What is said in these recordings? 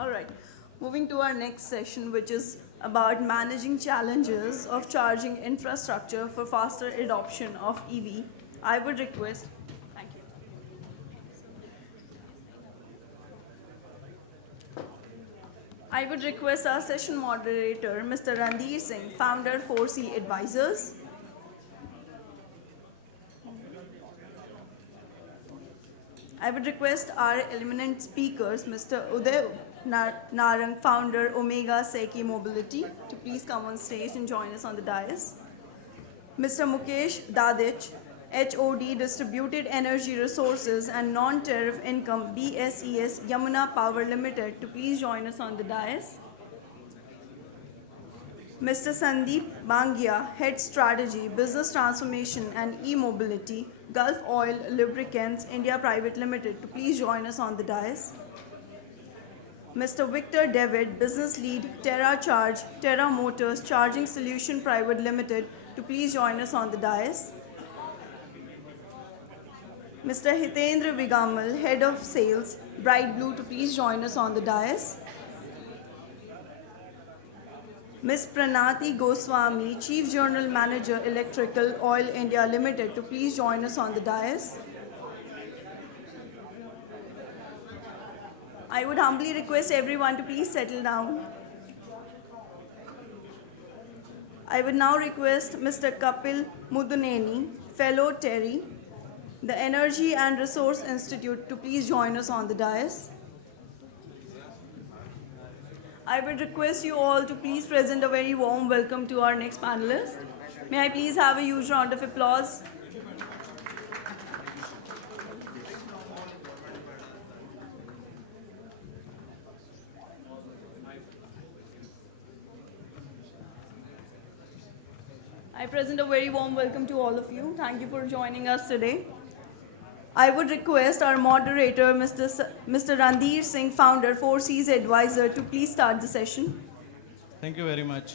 All right. Moving to our next session, which is about managing challenges of charging infrastructure for faster adoption of EV. I would request, thank you. I would request our session moderator, Mr. Randhir Singh, founder 4C Advisors. I would request our eminent speakers, Mr. Uday Narang, founder Omega Seki Mobility, to please come on stage and join us on the dais. Mr. Mukesh Dadich, HOD Distributed Energy Resources and Non-Tariff Income, BSES Yamuna Power Limited, to please join us on the dais. Mr. Sandeep Bangia, Head Strategy, Business Transformation and E-Mobility, Gulf Oil Lubricants India Private Limited, to please join us on the dais. Mr. Victor David, Business Lead, Terra Charge, Terra Motors Charging Solution Private Limited, to please join us on the dais. Mr. Hitendra Vigamal, Head of Sales, Bright Blue, to please join us on the dais. Ms. Pranati Goswami, Chief General Manager, Electrical Oil India Limited, to please join us on the dais. I would humbly request everyone to please settle down. I would now request Mr. Kapil Muduneni, Fellow Terry, the Energy and Resource Institute, to please join us on the dais. I would request you all to please present a very warm welcome to our next panelist. May I please have a huge round of applause? I present a very warm welcome to all of you. Thank you for joining us today. I would request our moderator, Mr. Randhir Singh, founder, 4C's Advisor, to please start the session. Thank you very much.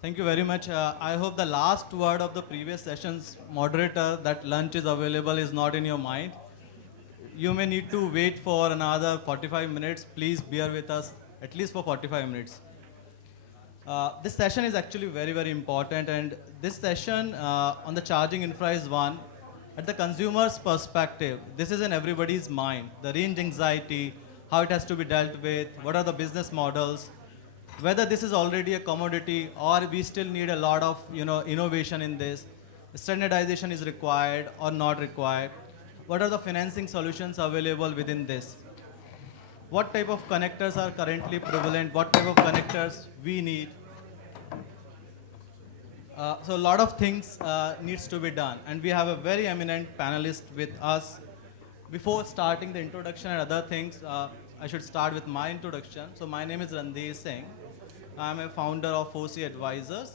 Thank you very much. I hope the last word of the previous session's moderator, that lunch is available, is not in your mind. You may need to wait for another 45 minutes. Please bear with us at least for 45 minutes. This session is actually very, very important, and this session on the charging infra is one. At the consumer's perspective, this is in everybody's mind. The range anxiety, how it has to be dealt with, what are the business models, whether this is already a commodity or we still need a lot of innovation in this, standardization is required or not required, what are the financing solutions available within this, what type of connectors are currently prevalent, what type of connectors we need. So a lot of things needs to be done, and we have a very eminent panelist with us. Before starting the introduction and other things, I should start with my introduction. So my name is Randhir Singh. I'm a founder of 4C Advisors.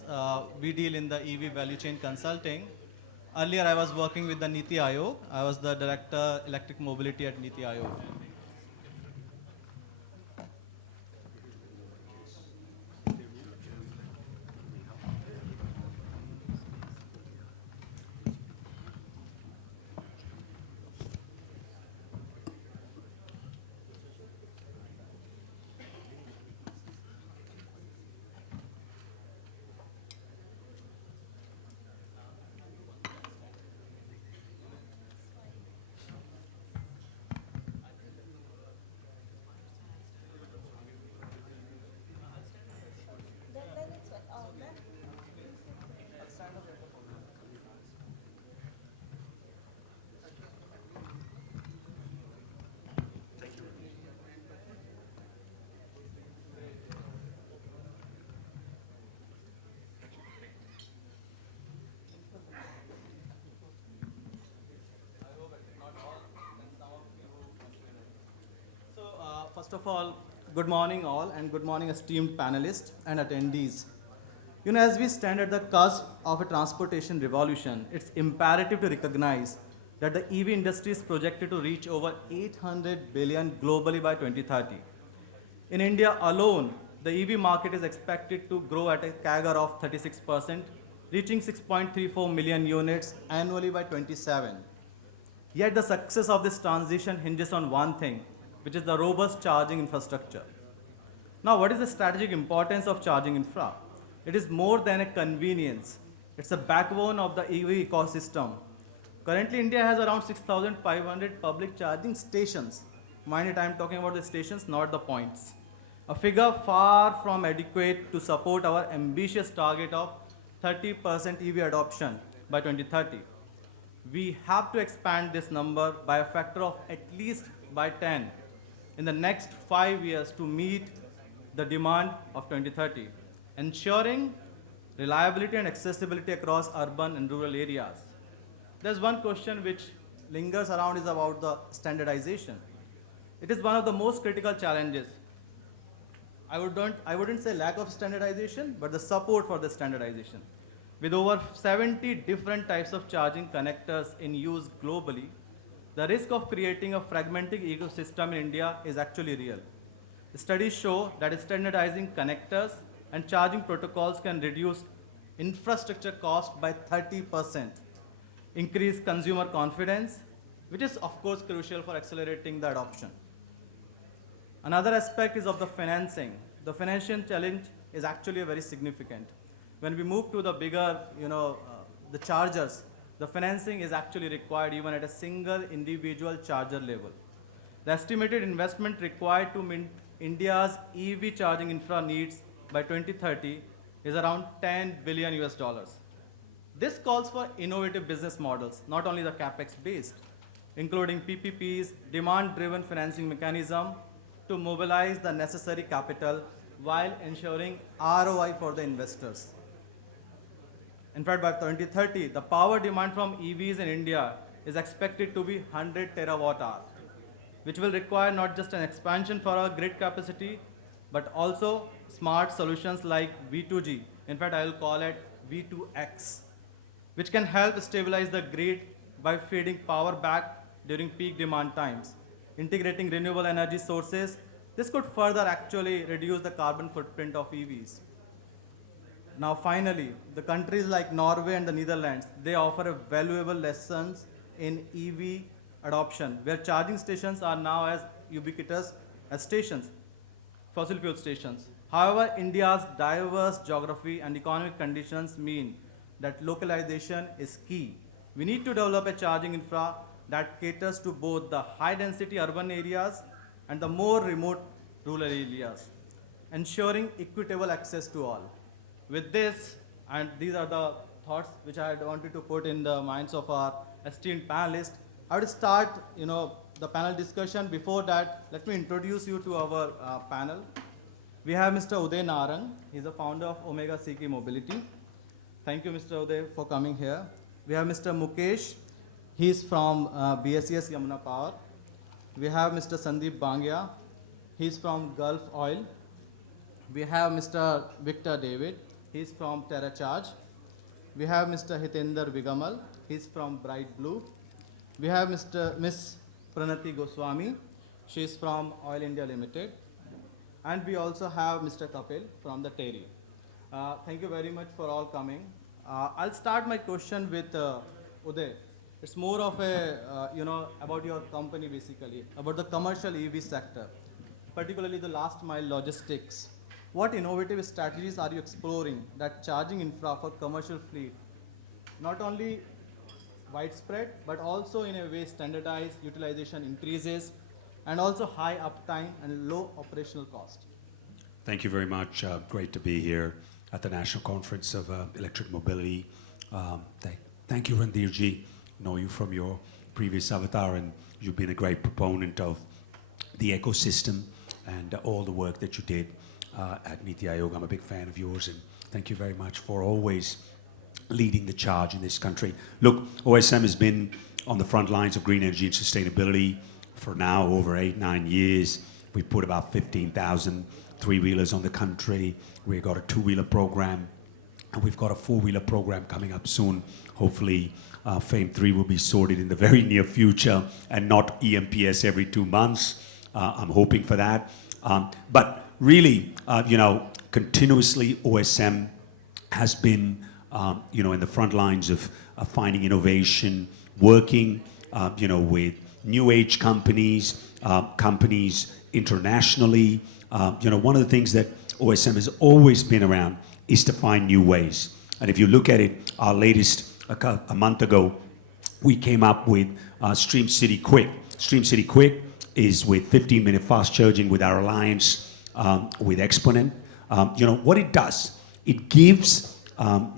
We deal in the EV value chain consulting. Earlier I was working with the Niti Aayog. I was the Director Electric Mobility at Niti Aayog. First of all, good morning all, and good morning esteemed panelists and attendees. As we stand at the cusp of a transportation revolution, it's imperative to recognize that the EV industry is projected to reach over 800 billion globally by 2030. In India alone, the EV market is expected to grow at a CAGR of 36%, reaching 6.34 million units annually by 27. Yet the success of this transition hinges on one thing, which is the robust charging infrastructure. Now, what is the strategic importance of charging infra? It is more than a convenience. It's a backbone of the EV ecosystem. Currently, India has around 6,500 public charging stations. Mind it, I'm talking about the stations, not the points. A figure far from adequate to support our ambitious target of 30% EV adoption by 2030. We have to expand this number by a factor of at least by 10 in the next 5 years to meet the demand of 2030, ensuring reliability and accessibility across urban and rural areas. There's one question which lingers around is about the standardization. It is one of the most critical challenges. I wouldn't say lack of standardization, but the support for the standardization. With over 70 different types of charging connectors in use globally, the risk of creating a fragmented ecosystem in India is actually real. Studies show that standardizing connectors and charging protocols can reduce infrastructure cost by 30%, increase consumer confidence, which is of course crucial for accelerating the adoption. Another aspect is of the financing. The financial challenge is actually very significant. When we move to the bigger, the chargers, the financing is actually required even at a single individual charger level. The estimated investment required to meet India's EV charging infra needs by 2030 is around 10 billion US dollars. This calls for innovative business models, not only the capex based, including PPPs, demand-driven financing mechanism to mobilize the necessary capital while ensuring ROI for the investors. In fact, by 2030, the power demand from EVs in India is expected to be 100 terawatt hour, which will require not just an expansion for our grid capacity, but also smart solutions like V2G. In fact, I will call it V2X, which can help stabilize the grid by feeding power back during peak demand times. Integrating renewable energy sources, this could further actually reduce the carbon footprint of EVs. Now finally, the countries like Norway and the Netherlands, they offer a valuable lessons in EV adoption, where charging stations are now as ubiquitous as stations, fossil fuel stations. However, India's diverse geography and economic conditions mean that localization is key. We need to develop a charging infra that caters to both the high-density urban areas and the more remote rural areas, ensuring equitable access to all. With this, and these are the thoughts which I had wanted to put in the minds of our esteemed panelists, I would start, the panel discussion. Before that, let me introduce you to our panel. We have Mr. Uday Narang. He's the founder of Omega CK Mobility. Thank you, Mr. Uday, for coming here. We have Mr. Mukesh. He's from BSES Yamuna Power. We have Mr. Sandeep Bangia. He's from Gulf Oil. We have Mr. Victor David. He's from TerraCharge. We have Mr. Hitender Vigamal. He's from Bright Blue. We have Miss Pranati Goswami. She's from Oil India Limited. And we also have Mr. Kapil from the TERI. Thank you very much for all coming. I'll start my question with Uday. It's more of a, about your company basically, about the commercial EV sector, particularly the last mile logistics. What innovative strategies are you exploring that charging infra for commercial fleet, not only widespread, but also in a way standardized, utilization increases, and also high uptime and low operational cost? Thank you very much. Great to be here at the National Conference of Electric Mobility. Thank you, Randirji. Know you from your previous avatar, and you've been a great proponent of the ecosystem and all the work that you did at Niti Aayog. I'm a big fan of yours, and thank you very much for always leading the charge in this country. Look, OSM has been on the front lines of green energy and sustainability for now over 8-9 years. We've put about 15,000 three-wheelers on the country. We've got a two-wheeler program, and we've got a four-wheeler program coming up soon. Hopefully, FAME 3 will be sorted in the very near future and not EMPS every 2 months. I'm hoping for that. But really, continuously OSM has been in the front lines of finding innovation, working, with new age companies, companies internationally. One of the things that OSM has always been around is to find new ways. And if you look at it, our latest, a month ago, we came up with Stream City Quick. Stream City Quick is with 15-minute fast charging with our alliance with Exponent. What it does, it gives, har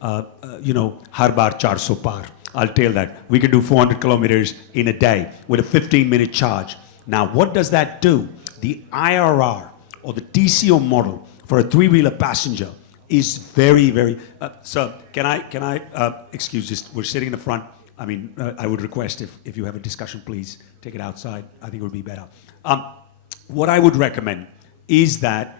bar 400 par. I'll tell that. We can do 400 kilometers in a day with a 15-minute charge. Now, what does that do? The IRR, or the TCO model for a three-wheeler passenger, is very, very... sir, can I excuse this? We're sitting in the front. I mean, I would request if you have a discussion, please take it outside. I think it would be better. What I would recommend is that,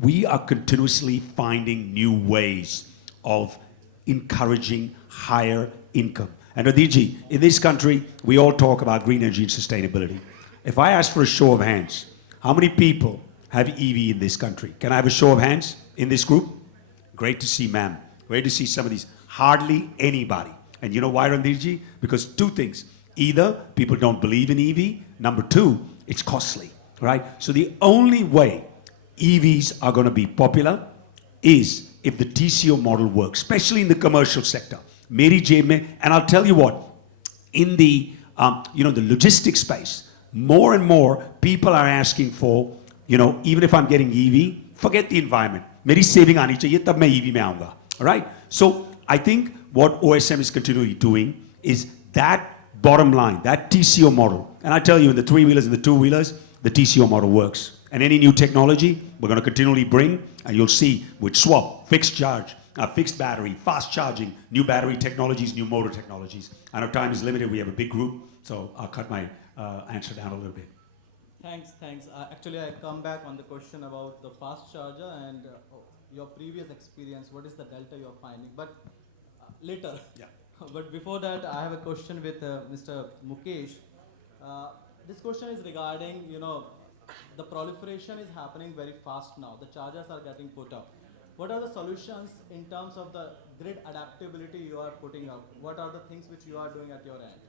we are continuously finding new ways of encouraging higher income. And Radhiji, in this country, we all talk about green energy and sustainability. If I ask for a show of hands, how many people have EV in this country? Can I have a show of hands in this group? Great to see, ma'am. Great to see some of these. Hardly anybody. And you know why, Randirji? Because two things. Either people don't believe in EV. Number two, it's costly, right? So the only way EVs are going to be popular is if the TCO model works, especially in the commercial sector. Meri jeb mein, and I'll tell you what, in the the logistics space, more and more people are asking for, even if I'm getting EV, forget the environment. Meri saving aani chahiye, tab main EV mein aunga. All right? So I think what OSM is continually doing is that bottom line, that TCO model. And I tell you, in the three-wheelers and the two-wheelers, the TCO model works. And any new technology, we're going to continually bring, and you'll see with swap, fixed charge, fixed battery, fast charging, new battery technologies, new motor technologies. I know time is limited. We have a big group, so I'll cut my answer down a little bit. Thanks. Actually, I come back on the question about the fast charger and your previous experience. What is the delta you're finding? But later. Yeah. But before that, I have a question with Mr. Mukesh. This question is regarding, the proliferation is happening very fast now. The chargers are getting put up. What are the solutions in terms of the grid adaptability you are putting up? What are the things which you are doing at your end?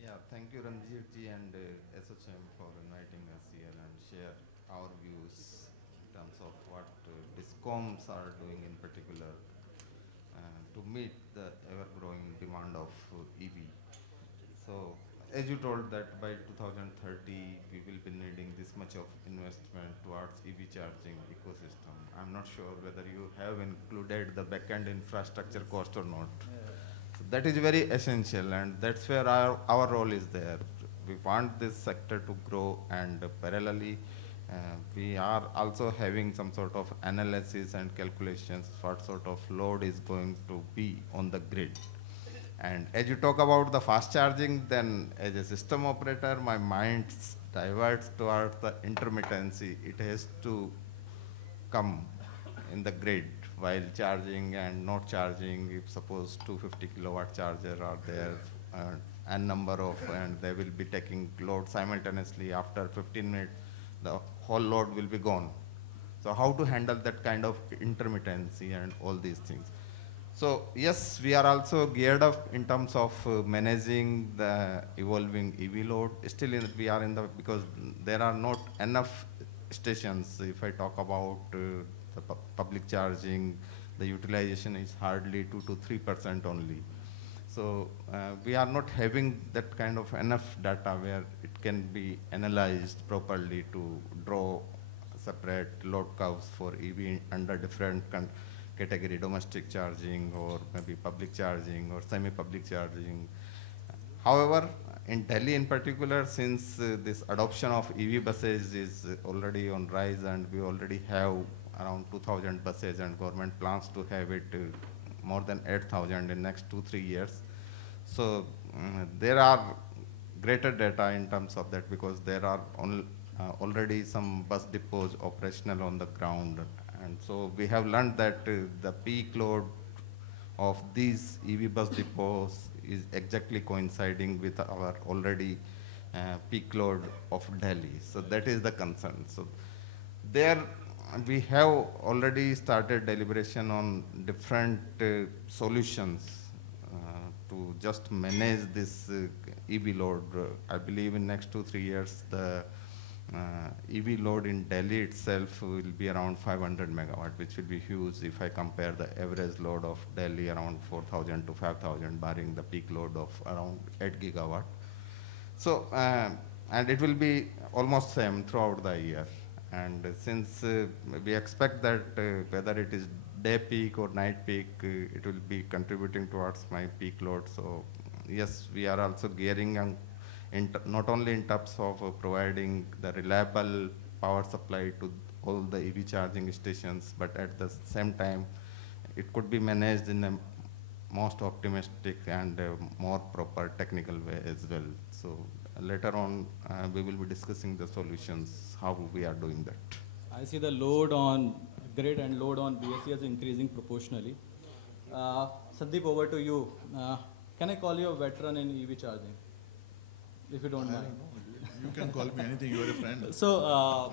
Yeah, thank you Ranjit and SHM for inviting us here and share our views in terms of what DISCOMs are doing in particular to meet the ever-growing demand of EV. So, as you told that by 2030 we will be needing this much of investment towards EV charging ecosystem. I'm not sure whether you have included the back-end infrastructure cost or not. So that is very essential, and that's where our role is there. We want this sector to grow, and parallelly we are also having some sort of analysis and calculations what sort of load is going to be on the grid. And as you talk about the fast charging, then as a system operator, my mind diverts towards the intermittency. It has to come in the grid while charging and not charging. If suppose 250 kilowatt charger are there, n number of, and they will be taking load simultaneously. After 15 minutes, the whole load will be gone. So how to handle that kind of intermittency and all these things? So yes, we are also geared up in terms of managing the evolving EV load. Still, we are in the, because there are not enough stations. If I talk about the public charging, the utilization is hardly 2 to 3% only. So we are not having that kind of enough data where it can be analyzed properly to draw separate load curves for EV under different category, domestic charging or maybe public charging or semi-public charging. However, in Delhi in particular, since this adoption of EV buses is already on rise, and we already have around 2,000 buses, and government plans to have it more than 8,000 in next 2-3 years. So there are greater data in terms of that, because there are already some bus depots operational on the ground. And so we have learned that the peak load of these EV bus depots is exactly coinciding with our already peak load of Delhi. So that is the concern. So there we have already started deliberation on different solutions to just manage this EV load. I believe in next 2-3 years, the EV load in Delhi itself will be around 500 megawatt, which will be huge if I compare the average load of Delhi around 4,000 to 5,000, barring the peak load of around 8 gigawatt. So, and it will be almost same throughout the year. And since we expect that whether it is day peak or night peak, it will be contributing towards my peak load. So yes, we are also gearing on not only in terms of providing the reliable power supply to all the EV charging stations, but at the same time, it could be managed in a most optimistic and more proper technical way as well. So later on, we will be discussing the solutions, how we are doing that. I see the load on grid and load on BSC is increasing proportionally. Sandeep, over to you. Can I call you a veteran in EV charging? If you don't mind. You can call me anything, you are a friend. So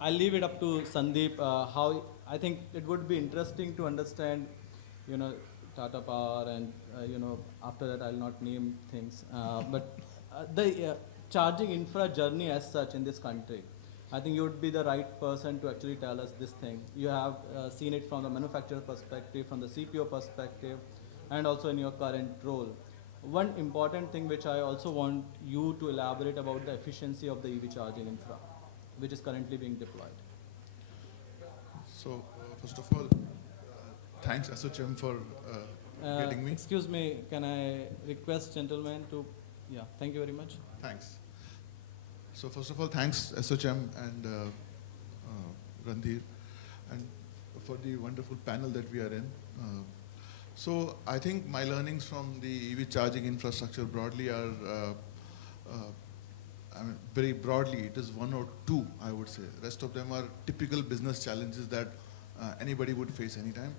I'll leave it up to Sandeep. How I think it would be interesting to understand, Tata Power and after that I'll not name things, but the charging infra journey as such in this country. I think you would be the right person to actually tell us this thing. You have seen it from the manufacturer perspective, from the CPO perspective, and also in your current role. One important thing which I also want you to elaborate about the efficiency of the EV charging infra, which is currently being deployed. So, first of all, thanks SHM for getting me. Excuse me, can I request gentlemen to, thank you very much. Thanks. So, first of all, thanks SHM and Randhir, and for the wonderful panel that we are in. So, I think my learnings from the EV charging infrastructure broadly are, very broadly, it is one or two, I would say. Rest of them are typical business challenges that anybody would face anytime.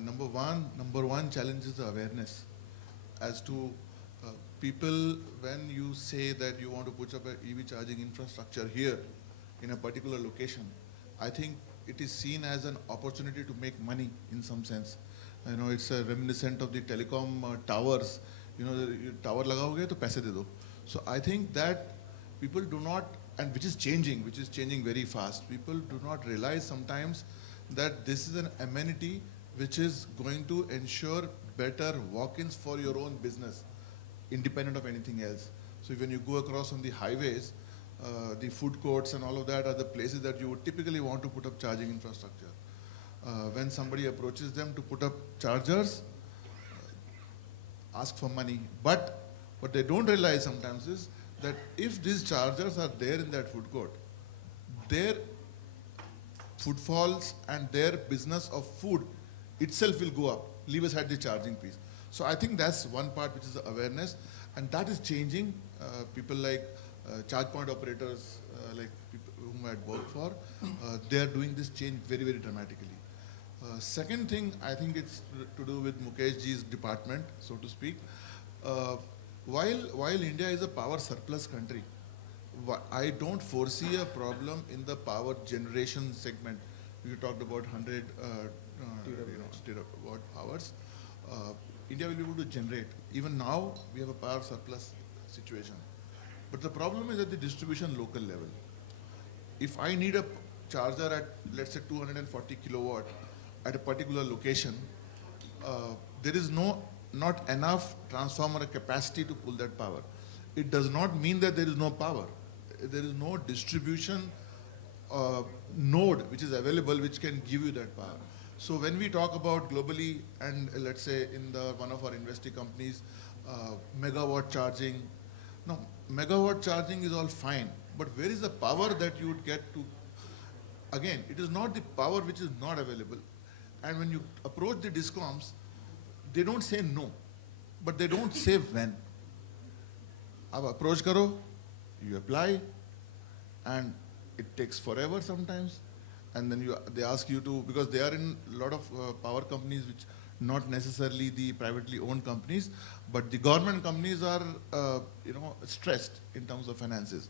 Number one challenge is the awareness as to people. When you say that you want to put up an EV charging infrastructure here in a particular location, I think it is seen as an opportunity to make money in some sense. It's reminiscent of the telecom towers. Tower lagaoge to paise de do. So I think that people do not, and which is changing very fast. People do not realize sometimes that this is an amenity which is going to ensure better walk-ins for your own business, independent of anything else. So when you go across on the highways, the food courts and all of that are the places that you would typically want to put up charging infrastructure. When somebody approaches them to put up chargers, ask for money. But what they don't realize sometimes is that if these chargers are there in that food court, their footfalls and their business of food itself will go up, leave aside the charging piece. So I think that's one part, which is the awareness, and that is changing. People like charge point operators, like people whom I had worked for, they are doing this change very, very dramatically. Second thing, I think it's to do with Mukesh ji's department, so to speak. While India is a power surplus country, I don't foresee a problem in the power generation segment. You talked about 100 terawatt hours. India will be able to generate. Even now, we have a power surplus situation. But the problem is at the distribution local level. If I need a charger at, let's say, 240 kilowatt at a particular location, there is not enough transformer capacity to pull that power. It does not mean that there is no power. There is no distribution node which is available which can give you that power. So when we talk about globally, and let's say in one of our investee companies, megawatt charging, no, megawatt charging is all fine, but where is the power that you would get to? Again, it is not the power which is not available. And when you approach the DISCOMs, they don't say no, but they don't say when. Ab approach karo, you apply, and it takes forever sometimes. And then they ask you to, because they are in a lot of power companies, which not necessarily the privately owned companies, but the government companies are stressed in terms of finances.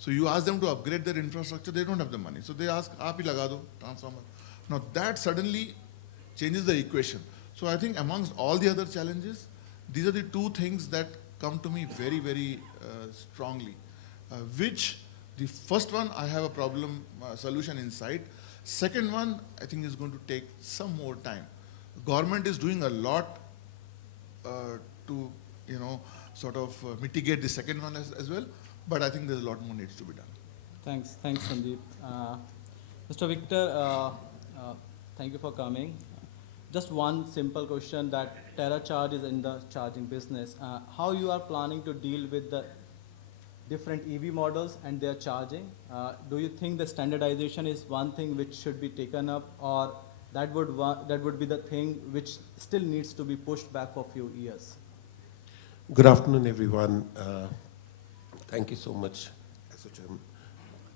So you ask them to upgrade their infrastructure, they don't have the money. So they ask, aap hi laga do, transformer. Now that suddenly changes the equation. So I think amongst all the other challenges, these are the two things that come to me very, very strongly. Which the first one, I have a problem solution in sight. Second one, I think is going to take some more time. Government is doing a lot to, sort of mitigate the second one as well. But I think there's a lot more needs to be done. Thanks, Sandeep. Mr. Victor, thank you for coming. Just one simple question that Terra Charge is in the charging business. How you are planning to deal with the different EV models and their charging? Do you think the standardization is one thing which should be taken up, or that would be the thing which still needs to be pushed back for a few years? Good afternoon, everyone. Thank you so much, SHM,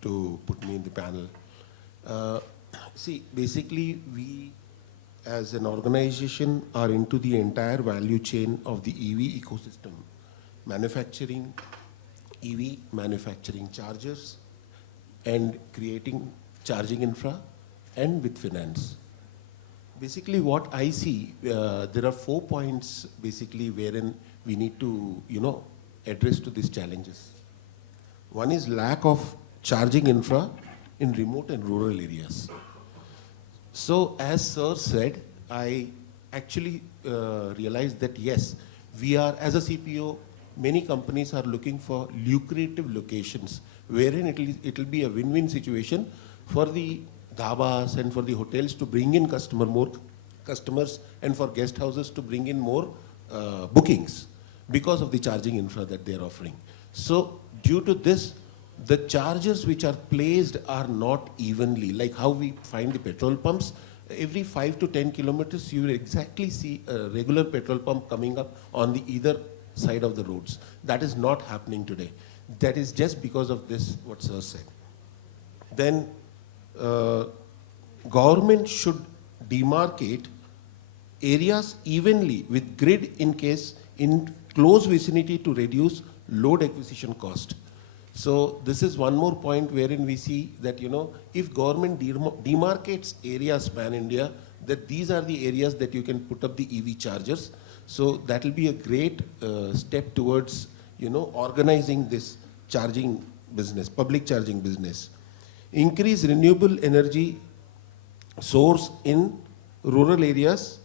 to put me in the panel. See, basically, we as an organization are into the entire value chain of the EV ecosystem. Manufacturing EV, manufacturing chargers, and creating charging infra, and with finance. Basically, what I see, there are 4 points basically wherein we need to, address to these challenges. One is lack of charging infra in remote and rural areas. So as Sir said, I actually realized that yes, we are, as a CPO, many companies are looking for lucrative locations wherein it will be a win-win situation for the dhabas and for the hotels to bring in more customers, and for guest houses to bring in more bookings because of the charging infra that they are offering. So due to this, the chargers which are placed are not evenly, like how we find the petrol pumps. Every 5 to 10 kilometers, you will exactly see a regular petrol pump coming up on the either side of the roads. That is not happening today. That is just because of this, what Sir said. Then government should demarcate areas evenly with grid in close vicinity to reduce load acquisition cost. So this is one more point wherein we see that, if government demarcates areas pan-India, that these are the areas that you can put up the EV chargers. So that will be a great step towards, organizing this charging business, public charging business. Increase renewable energy source in rural areas,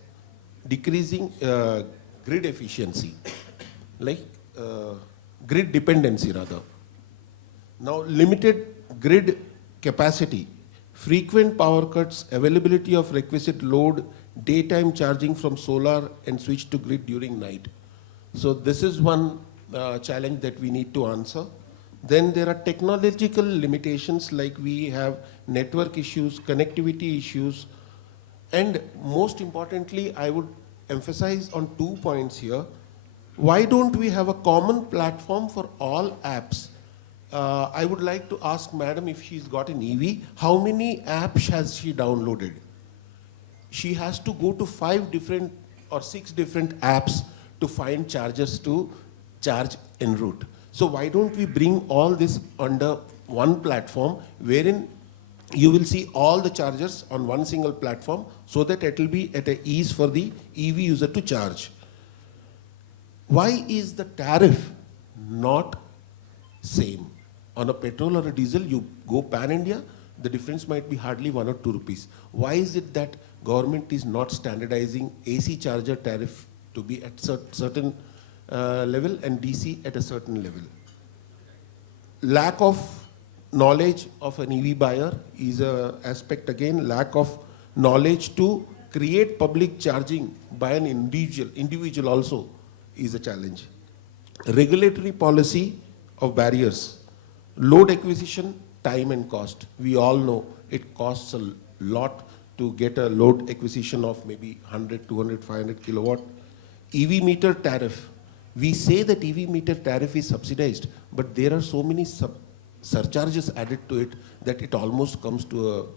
decreasing grid efficiency, like grid dependency rather. Now, limited grid capacity, frequent power cuts, availability of requisite load, daytime charging from solar and switch to grid during night. So this is one challenge that we need to answer. Then there are technological limitations, like we have network issues, connectivity issues, and most importantly, I would emphasize on 2 points here. Why don't we have a common platform for all apps? I would like to ask Madam if she's got an EV, how many apps has she downloaded? She has to go to 5 different or 6 different apps to find chargers to charge en route. So why don't we bring all this under one platform wherein you will see all the chargers on one single platform, so that it will be at a ease for the EV user to charge. Why is the tariff not same? On a petrol or a diesel, you go pan-India, the difference might be hardly 1 or 2 rupees. Why is it that government is not standardizing AC charger tariff to be at certain level and DC at a certain level? Lack of knowledge of an EV buyer is an aspect again. Lack of knowledge to create public charging by an individual also is a challenge. Regulatory policy of barriers. Load acquisition, time and cost. We all know it costs a lot to get a load acquisition of maybe 100, 200, 500 kilowatt. EV meter tariff. We say that EV meter tariff is subsidized, but there are so many surcharges added to it that it almost comes to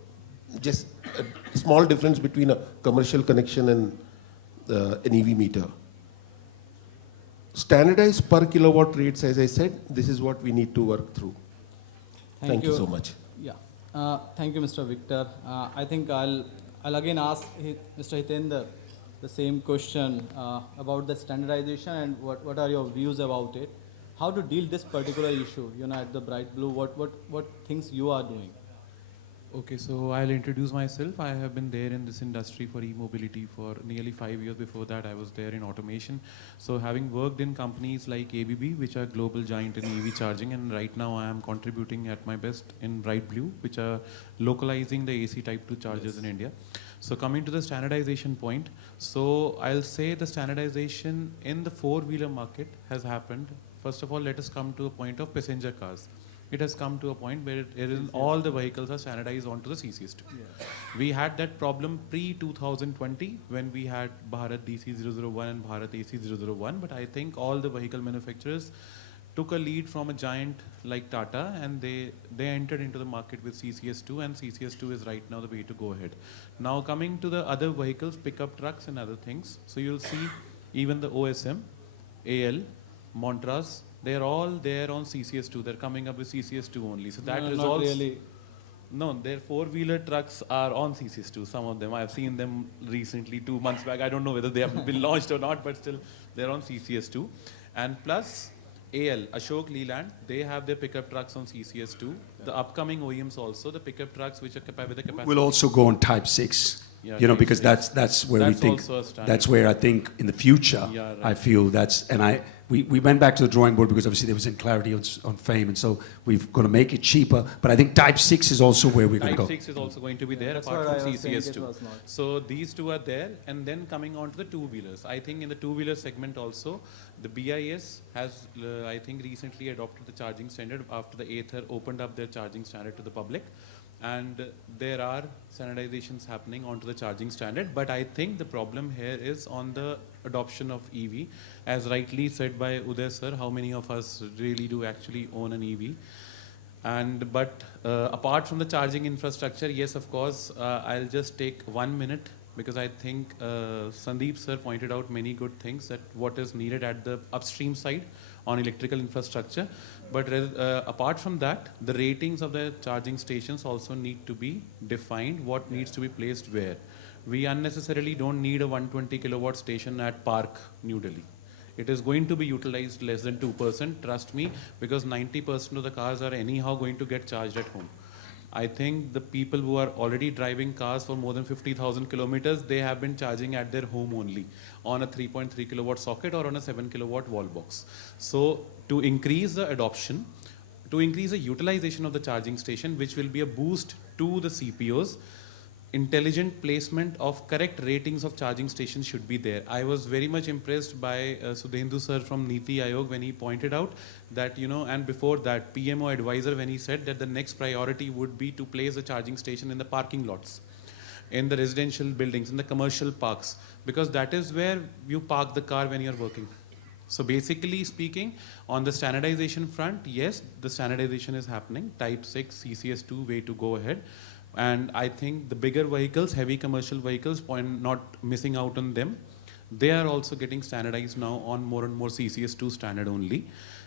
just a small difference between a commercial connection and an EV meter. Standardized per kilowatt rates, as I said, this is what we need to work through. Thank you so much. Yeah. Thank you, Mr. Victor. I think I'll again ask Mr. Hitendra the same question about the standardization and what are your views about it? How to deal this particular issue, at the Bright Blue, what things you are doing? Okay, so I'll introduce myself. I have been there in this industry for e-mobility for nearly 5 years. Before that, I was there in automation. So having worked in companies like ABB, which are global giant in EV charging, and right now I am contributing at my best in Bright Blue, which are localizing the AC Type 2 chargers in India. So coming to the standardization point, so I'll say the standardization in the four-wheeler market has happened. First of all, let us come to a point of passenger cars. It has come to a point where all the vehicles are standardized onto the CCS2. Yeah. We had that problem pre-2020 when we had Bharat DC001 and Bharat AC001, but I think all the vehicle manufacturers took a lead from a giant like Tata, and they entered into the market with CCS2, and CCS2 is right now the way to go ahead. Now coming to the other vehicles, pickup trucks and other things, so you'll see even the OSM, AL, Montras, they're all there on CCS2. They're coming up with CCS2 only. So that resolves. Not really. No, their four-wheeler trucks are on CCS2. Some of them, I've seen them recently, 2 months back. I don't know whether they have been launched or not, but still, they're on CCS2. And plus, AL, Ashok Leland, they have their pickup trucks on CCS2. Yeah. The upcoming OEMs also, the pickup trucks which are with the capacity. We'll also go on Type 6. Yeah, because that's where we think, that's where I think in the future, right. I feel that's, and we went back to the drawing board because obviously there was clarity on FAME, and so we've got to make it cheaper, but I think Type 6 is also where we're going to go. Type 6 is also going to be there apart from CCS2. So these two are there, and then coming on to the two-wheelers. I think in the two-wheeler segment also, the BIS has, I think recently adopted the charging standard after the Ather opened up their charging standard to the public. And there are standardizations happening onto the charging standard, but I think the problem here is on the adoption of EV. As rightly said by Uday sir, how many of us really do actually own an EV? But apart from the charging infrastructure, yes, of course, I'll just take 1 minute because I think Sandeep sir pointed out many good things that what is needed at the upstream side on electrical infrastructure. But apart from that, the ratings of the charging stations also need to be defined, what needs to be placed where. We unnecessarily don't need a 120 kilowatt station at Park, New Delhi. It is going to be utilized less than 2%, trust me, because 90% of the cars are anyhow going to get charged at home. I think the people who are already driving cars for more than 50,000 kilometers, they have been charging at their home only on a 3.3 kilowatt socket or on a 7 kilowatt wall box. So to increase the adoption, to increase the utilization of the charging station, which will be a boost to the CPOs, intelligent placement of correct ratings of charging stations should be there. I was very much impressed by Sudhendu sir from Niti Aayog when he pointed out that, and before that, PMO advisor when he said that the next priority would be to place a charging station in the parking lots, in the residential buildings, in the commercial parks, because that is where you park the car when you're working. So basically speaking, on the standardization front, yes, the standardization is happening. Type 6, CCS2, way to go ahead. And I think the bigger vehicles, heavy commercial vehicles, not missing out on them. They are also getting standardized now on more and more CCS2 standard only.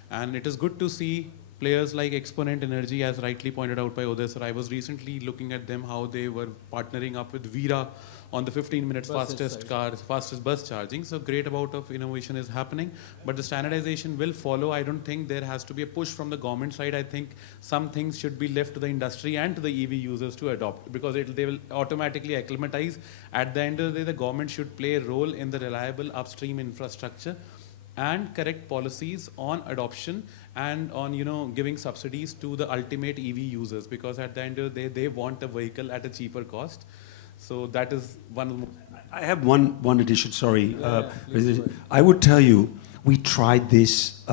And it is good to see players like Exponent Energy, as rightly pointed out by Uday sir. I was recently looking at them, how they were partnering up with Veera on the 15-minute fastest bus charging. So great amount of innovation is happening, but the standardization will follow. I don't think there has to be a push from the government side. I think some things should be left to the industry and to the EV users to adopt, because they will automatically acclimatize. At the end of the day, the government should play a role in the reliable upstream infrastructure and correct policies on adoption and on giving subsidies to the ultimate EV users, because at the end of the day, they want a vehicle at a cheaper cost. So that is one of the. I have one addition, sorry. I would tell you, we tried this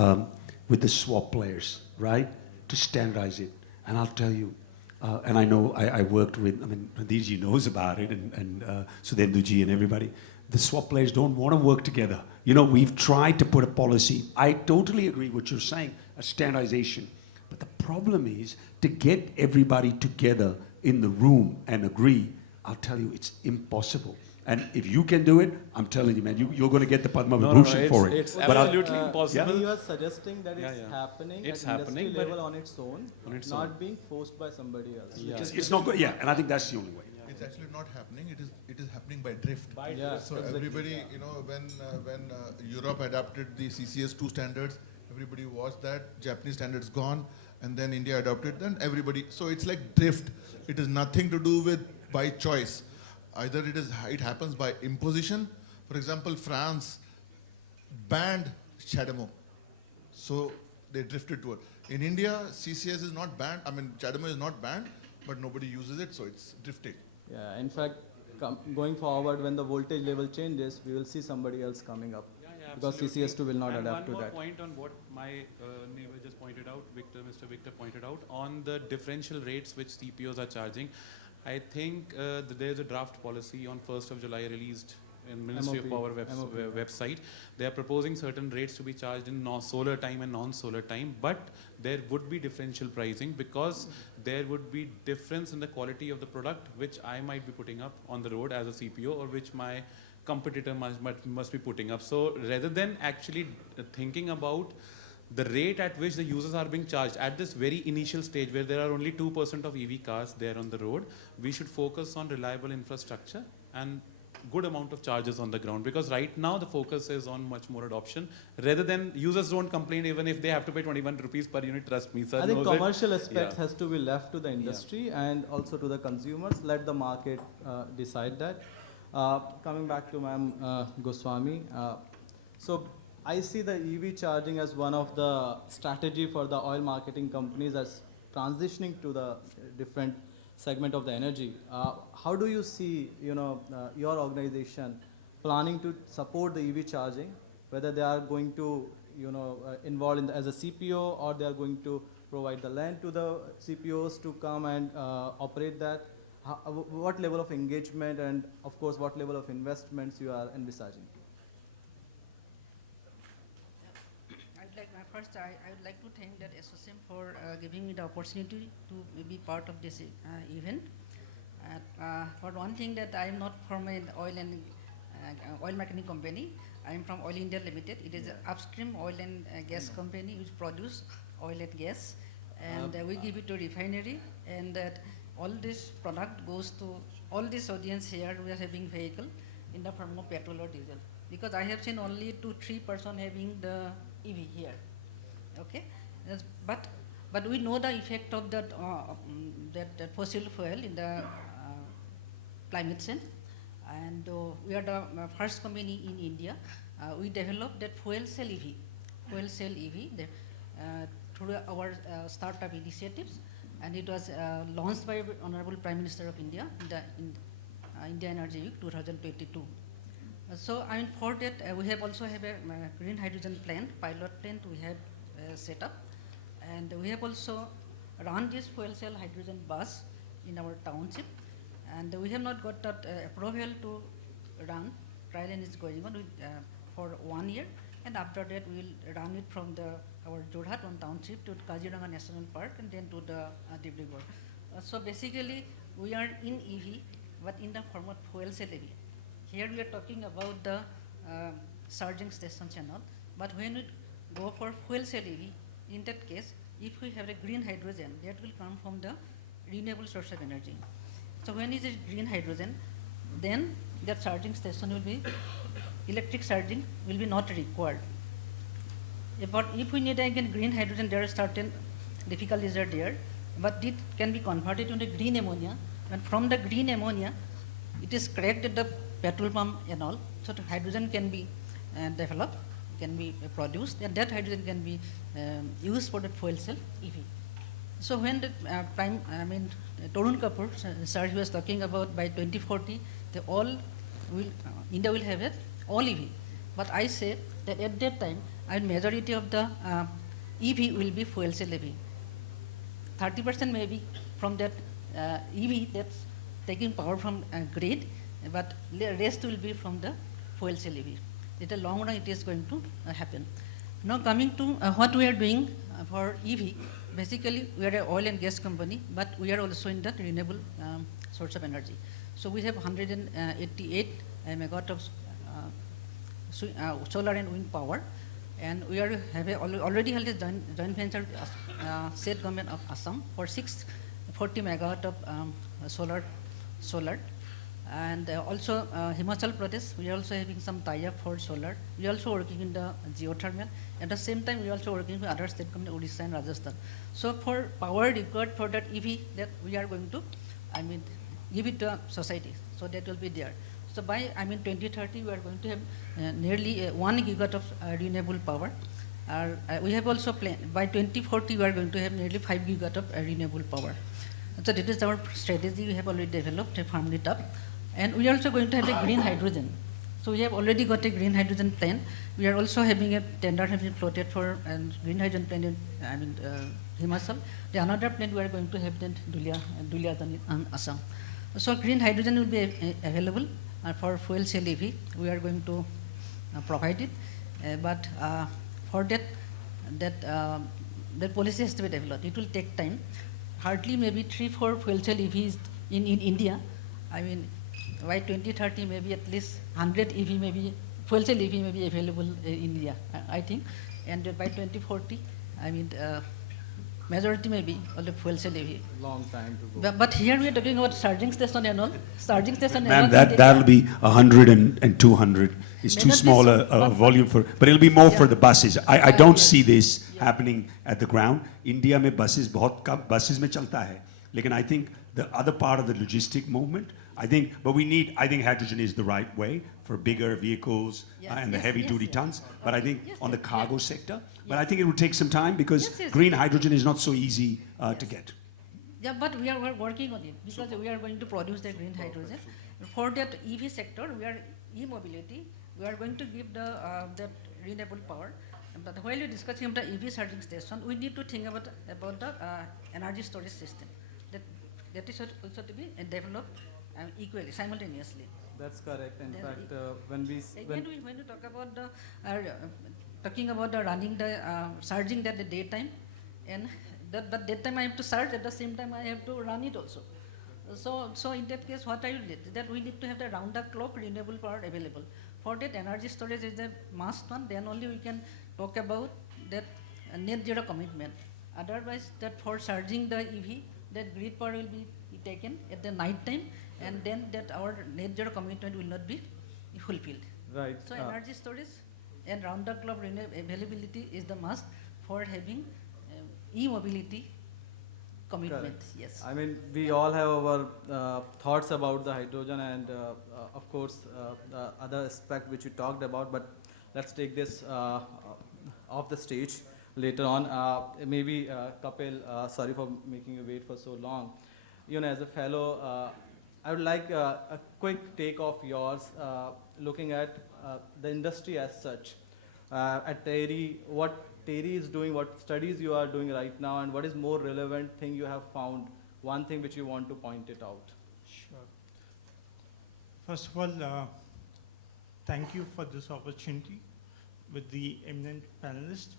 with the swap players, right? To standardize it. And I'll tell you, and I know I worked with, Radhiji knows about it, and Sudhenduji and everybody. The swap players don't want to work together. We've tried to put a policy. I totally agree with what you're saying, a standardization. But the problem is to get everybody together in the room and agree. I'll tell you, it's impossible. And if you can do it, I'm telling you, man, you're going to get the Padma No, Vibhushan for it. it's But I'll- absolutely impossible. He was suggesting that Yeah, it's yeah. happening It's at happening, industry but level on its own, on its not own. being forced by somebody else. Yeah. it's not good. Yeah, and I think that's the only way. It's actually not happening. It is happening by drift. Yeah, So exactly. everybody, when Europe adopted the CCS2 standards, everybody watched that. Japanese standards gone, and then India adopted. Then everybody. So it's like drift. It is nothing to do with by choice. Either it happens by imposition. For example, France banned CHAdeMO, so they drifted toward. In India, CCS is not banned. I mean, CHAdeMO is not banned, but nobody uses it, so it's drifting. Yeah, in fact, going forward, when the voltage level changes, we will see somebody else coming up. Because Absolutely. CCS2 will not And adapt to one more that. point on what my neighbor just pointed out, Mr. Victor pointed out, on the differential rates which CPOs are charging. I think there's a draft policy on 1st of July released in Ministry of MOP, Power MOP. website. They are proposing certain rates to be charged in solar time and non-solar time, but there would be differential pricing because there would be difference in the quality of the product which I might be putting up on the road as a CPO or which my competitor must be putting up. So rather than actually thinking about the rate at which the users are being charged at this very initial stage where there are only 2% of EV cars there on the road, we should focus on reliable infrastructure and good amount of charges on the ground, because right now the focus is on much more adoption rather than users don't complain even if they have to pay 21 rupees per unit. Trust me, sir. I think knows it. commercial aspects Yeah. has to be left to the industry and also to the consumers. Let the market decide that. Coming back to Ma'am Goswami, so I see the EV charging as one of the strategy for the oil marketing companies as transitioning to the different segment of the energy. How do you see, your organization planning to support the EV charging, whether they are going to, involve in as a CPO or they are going to provide the land to the CPOs to come and operate that? What level of engagement and, of course, what level of investments you are envisaging? First, I would like to thank that SOSM for giving me the opportunity to be part of this event. For one thing, that I am not from an oil marketing company. I am from Oil India Limited. It is an upstream oil and gas company which produce oil and gas, and we give it to refinery, and that all this product goes to all this audience here. We are having vehicle in the form of petrol or diesel, because I have seen only 2-3% having the EV here. Okay, yes, but we know the effect of that fossil fuel in the climate change, and we are the first company in India. We developed that fuel cell EV through our startup initiatives, and it was launched by Honorable Prime Minister of India in India Energy Week 2022. So I mean, for that we have also have a green hydrogen plant, pilot plant we have set up, and we have also run this fuel cell hydrogen bus in our township, and we have not got that approval to run. Trial and is going on for 1 year, and after that we will run it from our Jorhat one township to Kaziranga National Park and then to the Dibrugarh. So basically we are in EV, but in the form of fuel cell EV. Here we are talking about the charging station channel, but when we go for fuel cell EV, in that case, if we have a green hydrogen, that will come from the renewable source of energy. So when it is green hydrogen, then the charging station will be, electric charging will be not required. But if we need again green hydrogen, there are certain difficulties are there, but it can be converted into green ammonia, and from the green ammonia, it is cracked at the petrol pump and all, so the hydrogen can be developed, can be produced, and that hydrogen can be used for the fuel cell EV. So when the Tarun Kapoor, sir, he was talking about by 2040, India will have it all EV. But I say that at that time, majority of the EV will be fuel cell EV. 30% may be from that EV that's taking power from grid, but the rest will be from the fuel cell EV. In the long run, it is going to happen. Now coming to what we are doing for EV, basically we are an oil and gas company, but we are also in the renewable source of energy. So we have 188 megawatt of solar and wind power, and we are already held a joint venture with state government of Assam for 640 megawatt of solar, and also Himachal Pradesh. We are also having some tie-up for solar. We are also working in the geothermal. At the same time, we are also working with other state government, Odisha and Rajasthan. So for power required for that EV, that we are going to, give it to society. So that will be there. So by 2030, we are going to have nearly 1 gigawatt of renewable power. We have also planned by 2040, we are going to have nearly 5 gigawatt of renewable power. So that is our strategy. We have already developed, farmed it up, and we are also going to have a green hydrogen. So we have already got a green hydrogen plan. We are also having a tender have been floated for green hydrogen plan in Himachal. The another plant we are going to have in Duliadan in Assam. So green hydrogen will be available for fuel cell EV. We are going to provide it, but for that policy has to be developed. It will take time. Hardly maybe 3-4 fuel cell EVs in India. By 2030, maybe at least 100 EV maybe, fuel cell EV may be available in India, I think. And by 2040, majority may be all the fuel cell EV. Long time to go. But here we are talking about charging station and all. Charging station Ma'am, and all. that'll be 100 and 200. It's May too not be small so, a but- volume but it'll be more for Yeah. the buses. I don't Yeah. see this happening at the ground. India में buses बहुत कम buses में चलता है. लेकिन I think the other part of the logistic movement, I think hydrogen is the right way for bigger vehicles Yes, and the yes, heavy yes, duty yes. tons. But I think Yes, on the yes, cargo yeah. sector, but I think it will take some time because Yes, yes, green yes. hydrogen is not so easy to get. Yeah, but we are working on it because we are going to produce the green hydrogen. For that EV sector, we are e-mobility. We are going to give that renewable power. But while you're discussing about the EV charging station, we need to think about the energy storage system. That is also to be developed equally, simultaneously. That's correct. In Then fact, when When you talk about talking about the running the charging at the daytime, and but that time I have to charge at the same time I have to run it also. So in that case, what I will do that we need to have the round the clock renewable power available. For that, energy storage is the must one. Then only we can talk about that net zero commitment. Otherwise, that for charging the EV, that grid power will be taken at the night time, and then that our net zero commitment will not be fulfilled. right. So energy storage and round the clock availability is the must for having e-mobility commitment. Yes. I mean, we all have our thoughts about the hydrogen and, of course, the other aspect which we talked about, but let's take this off the stage later on. Maybe, Kapil, sorry for making you wait for so long. As a fellow, I would like a quick take of yours, looking at the industry as such. At TERI, what TERI is doing, what studies you are doing right now, and what is more relevant thing you have found, one thing which you want to point it out. Sure. First of all, thank you for this opportunity with the eminent panelists.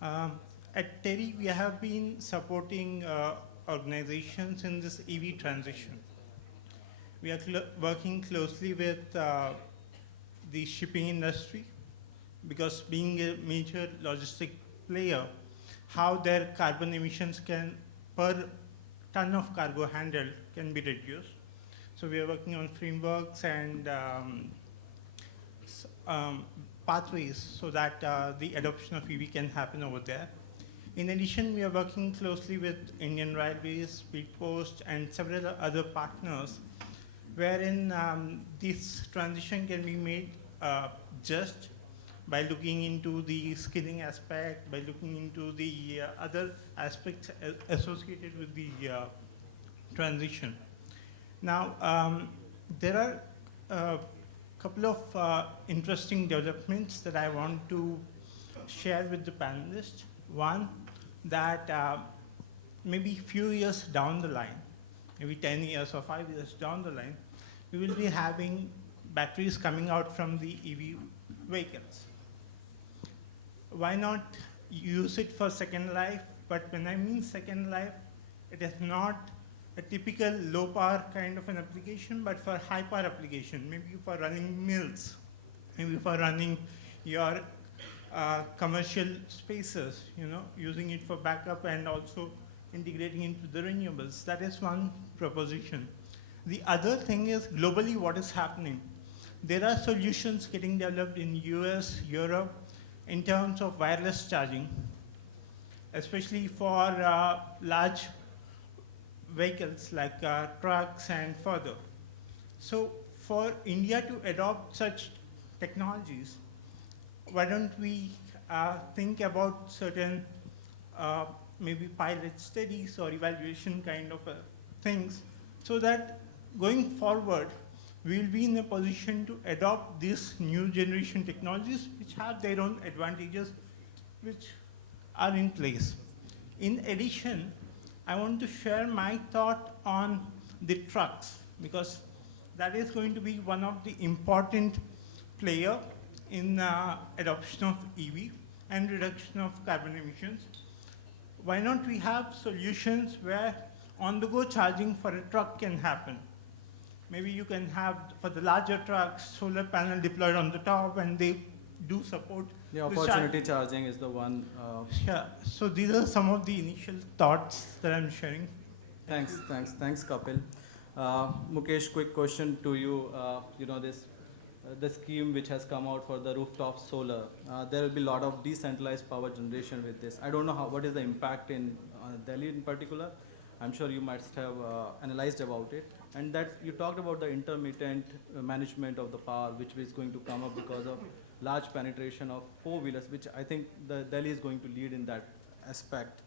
At TERI, we have been supporting organizations in this EV transition. We are working closely with the shipping industry, because being a major logistic player, how their carbon emissions can, per ton of cargo handled, can be reduced. So we are working on frameworks and pathways so that the adoption of EV can happen over there. In addition, we are working closely with Indian Railways, Speed Post, and several other partners, wherein this transition can be made just by looking into the skilling aspect, by looking into the other aspects associated with the transition. Now, there are a couple of interesting developments that I want to share with the panelists. One, that maybe few years down the line, maybe 10 years or 5 years down the line, we will be having batteries coming out from the EV vehicles. Why not use it for second life? But when I mean second life, it is not a typical low power kind of an application, but for high power application, maybe for running mills, maybe for running your commercial spaces, using it for backup and also integrating into the renewables. That is one proposition. The other thing is globally what is happening. There are solutions getting developed in US, Europe, in terms of wireless charging, especially for large vehicles like trucks and further. So for India to adopt such technologies, why don't we think about certain maybe pilot studies or evaluation kind of things, so that going forward, we will be in a position to adopt these new generation technologies which have their own advantages, which are in place. In addition, I want to share my thought on the trucks, because that is going to be one of the important player in adoption of EV and reduction of carbon emissions. Why not we have solutions where on-the-go charging for a truck can happen? Maybe you can have, for the larger trucks, solar panel deployed on the top, and they do support. Yeah, the opportunity charging is the one. Yeah, so these are some of the initial thoughts that I'm sharing. Thanks, Kapil. Mukesh, quick question to you. The scheme which has come out for the rooftop solar, there will be a lot of decentralized power generation with this. I don't know what is the impact in Delhi in particular. I'm sure you must have analyzed about it. And that you talked about the intermittent management of the power, which is going to come up because of large penetration of four-wheelers, which I think the Delhi is going to lead in that aspect.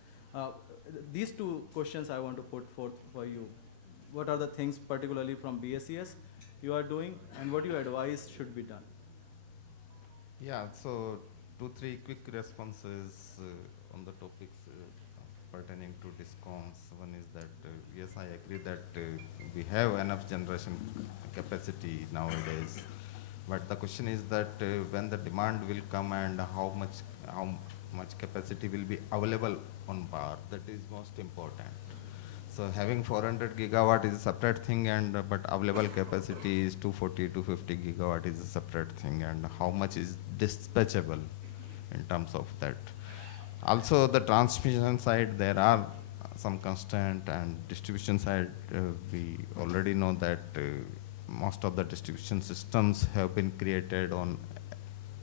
These two questions I want to put forth for you. What are the things, particularly from BSES, you are doing, and what you advise should be done? Yeah, so 2-3 quick responses on the topics pertaining to DISCOMs. One is that, yes, I agree that we have enough generation capacity nowadays. But the question is that when the demand will come and how much capacity will be available on power, that is most important. So having 400 gigawatt is a separate thing, and but available capacity is 240, 250 gigawatt is a separate thing, and how much is dispatchable in terms of that. Also, the transmission side, there are some constraint, and distribution side, we already know that most of the distribution systems have been created on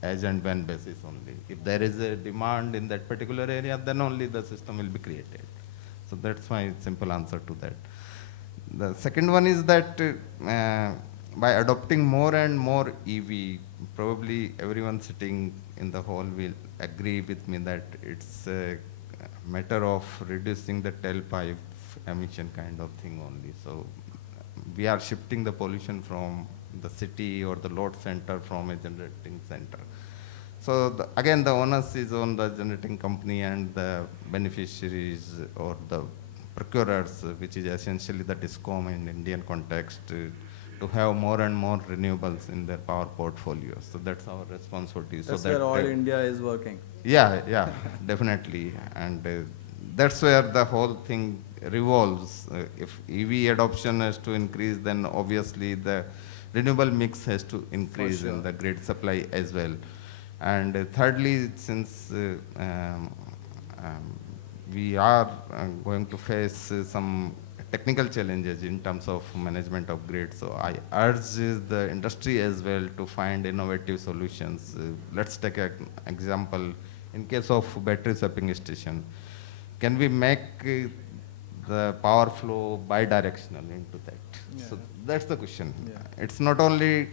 as and when basis only. If there is a demand in that particular area, then only the system will be created. So that's my simple answer to that. The second one is that by adopting more and more EV, probably everyone sitting in the hall will agree with me that it's a matter of reducing the tailpipe emission kind of thing only. So we are shifting the pollution from the city or the load center from a generating center. So again, the onus is on the generating company and the beneficiaries or the procurers, which is essentially the DISCOM in Indian context, to have more and more renewables in their power portfolio. So that's our responsibility. That's so where that, Oil India is working. Yeah, definitely. And that's where the whole thing revolves. If EV adoption has to increase, then obviously the renewable mix has to increase in the grid supply as well. And thirdly, since we are going to face some technical challenges in terms of management of grid, so I urge the industry as well to find innovative solutions. Let's take an example. In case of battery swapping station, can we make the power flow bidirectional into that? Yeah. So that's the question. Yeah. It's not only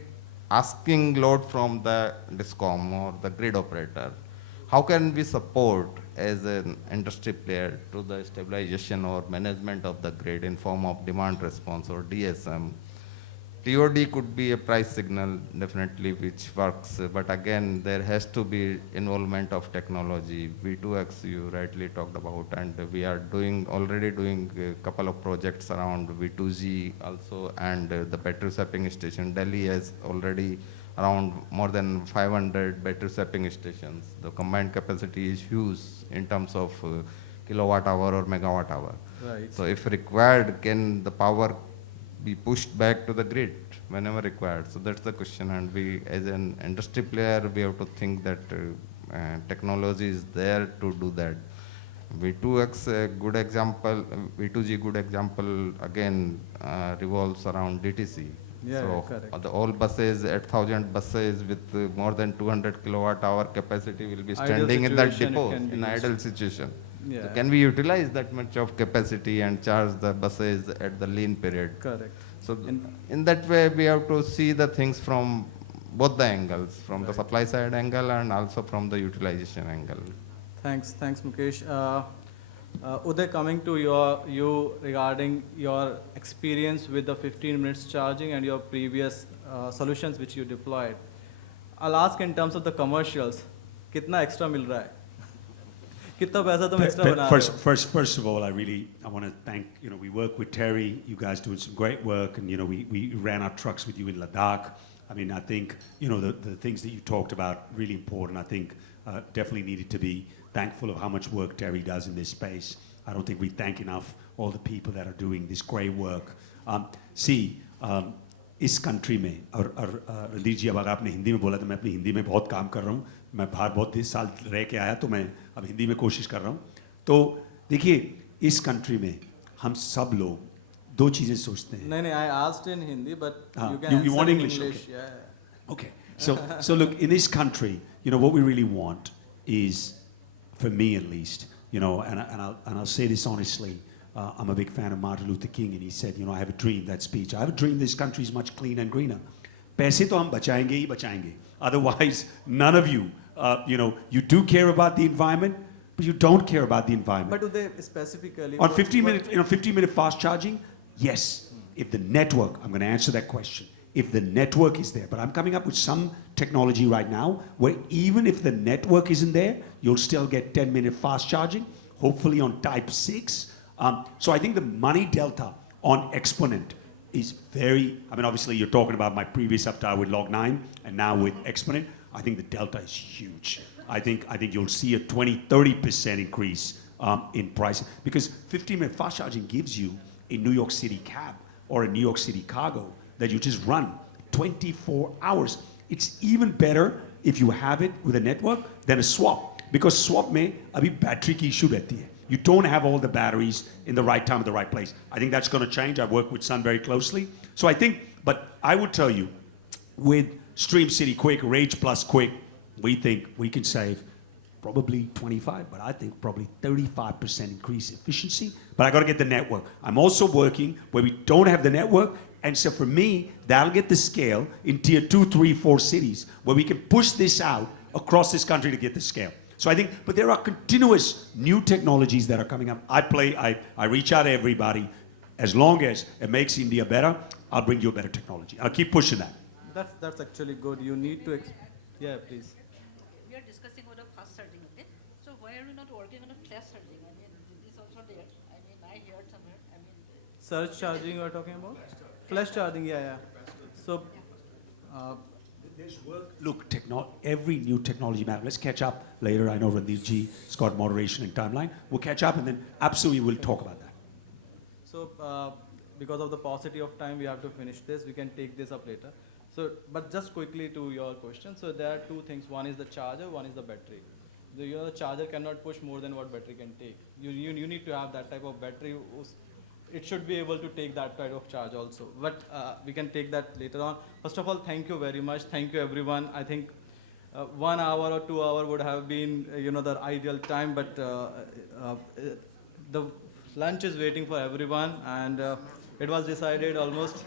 asking load from the DISCOM or the grid operator. How can we support as an industry player to the stabilization or management of the grid in form of demand response or DSM? TOD could be a price signal, definitely, which works, but again, there has to be involvement of technology. V2X you rightly talked about, and we are already doing a couple of projects around V2G also, and the battery swapping station. Delhi has already around more than 500 battery swapping stations. The combined capacity is huge in terms of kilowatt hour or megawatt hour. Right. So if required, can the power be pushed back to the grid whenever required? So that's the question, and we, as an industry player, we have to think that technology is there to do that. V2X a good example, V2G good example again revolves around DTC. Yeah, so correct. the all buses, 8,000 buses with more than 200 kilowatt hour capacity will be Ideal standing in that situation, it depot can be in used. idle situation. Yeah. So can we utilize that much of capacity and charge the buses at the lean period? Correct. So In- in that way, we have to see the things from both the angles, from the supply side angle and also from the utilization angle. Thanks, Mukesh. Uday, coming to you regarding your experience with the 15 minutes charging and your previous solutions which you deployed. I'll ask in terms of the commercials, कितना extra मिल रहा है? कितना पैसा तुम extra बना रहे हो? First of all, I want to thank, we work with Terry, you guys doing some great work, and, we ran our trucks with you in Ladakh. I mean, I think, the things that you talked about, really important. I think definitely needed to be thankful of how much work Terry does in this space. I don't think we thank enough all the people that are doing this great work. इस country में और रणधीर जी, अब अगर आपने हिंदी में बोला तो मैं अपनी हिंदी में बहुत काम कर रहा हूँ. मैं बाहर बहुत 10 साल रह के आया, तो मैं अब हिंदी में कोशिश कर रहा हूँ. तो देखिए, इस कंट्री में हम सब लोग दो चीज़ें सोचते हैं. नहीं, I asked in Hindi, but Ah, you can you want answer in English, English. okay. Yeah. Okay, so look, in this country, what we really want is, for me at least, and I'll say this honestly, I'm a big fan of Martin Luther King, and he said, I have a dream, that speech. I have a dream this country is much cleaner and greener. पैसे तो हम बचाएंगे ही बचाएंगे. Otherwise, none of you, you do care about the environment, but you don't care about the environment. But Uday, specifically On 15-minute fast charging, yes. If the network, I'm going to answer that question. If the network is there, but I'm coming up with some technology right now where even if the network isn't there, you'll still get 10-minute fast charging, hopefully on Type 6. So I think the money delta on Exponent is obviously you're talking about my previous avatar with Log9 and now with Exponent. I think the delta is huge. I think you'll see a 20-30% increase in price, because 15-minute fast charging gives you a New York City cab or a New York City cargo that you just run 24 hours. It's even better if you have it with a network than a swap, because swap में अभी battery की issue रहती है. You don't have all the batteries in the right time at the right place. I think that's going to change. I work with Sun very closely. So but I would tell you, with Stream City Quick, Rage Plus Quick, we think we can save probably 25, but I think probably 35% increase efficiency. But I got to get the network. I'm also working where we don't have the network. And so for me, that'll get the scale in tier 2, 3, 4 cities where we can push this out across this country to get the scale. So I think, but there are continuous new technologies that are coming up. I reach out to everybody. As long as it makes India better, I'll bring you a better technology. I'll keep pushing that. That's actually good. You need to, yeah, please. We are discussing about fast charging, okay? So why are we not working on a fast charging? I mean, this is also there. I mean, I heard somewhere. I mean, Surge charging you are talking about? Flash charging, yeah. So, There's work. Look, every new technology matters. Let's catch up later. I know Randeep ji has got moderation and timeline. We'll catch up and then absolutely we'll talk about that. so because of the paucity of time, we have to finish this. We can take this up later. So, but just quickly to your question. So there are two things. One is the charger, one is the battery. The charger cannot push more than what battery can take. You need to have that type of battery. It should be able to take that type of charge also. But we can take that later on. First of all, thank you very much. Thank you, everyone. I think 1 hour or 2 hours would have been, the ideal time. But the lunch is waiting for everyone, and it was decided almost.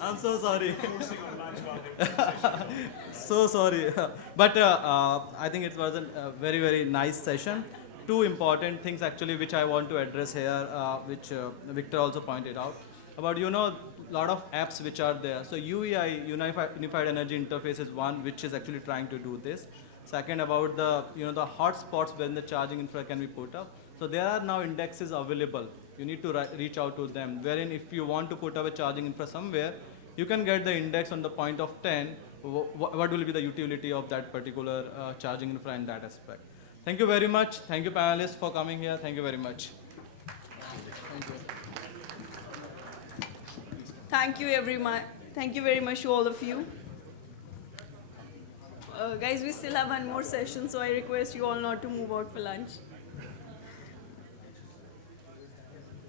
I'm so sorry. So sorry. But I think it was a very, very nice session. Two important things actually which I want to address here, which Victor also pointed out. About, lot of apps which are there. So UEI, Unified Energy Interface, is one which is actually trying to do this. Second, about the, the hotspots when the charging infra can be put up. So there are now indexes available. You need to reach out to them, wherein if you want to put up a charging infra somewhere, you can get the index on the point of 10, what will be the utility of that particular charging infra in that aspect. Thank you very much. Thank you, panelists, for coming here. Thank you very much. Thank you, everyone. Thank you very much to all of you. Guys, we still have one more session, so I request you all not to move out for lunch.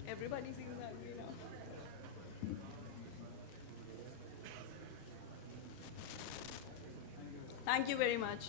Everybody seems hungry now. Thank you very much.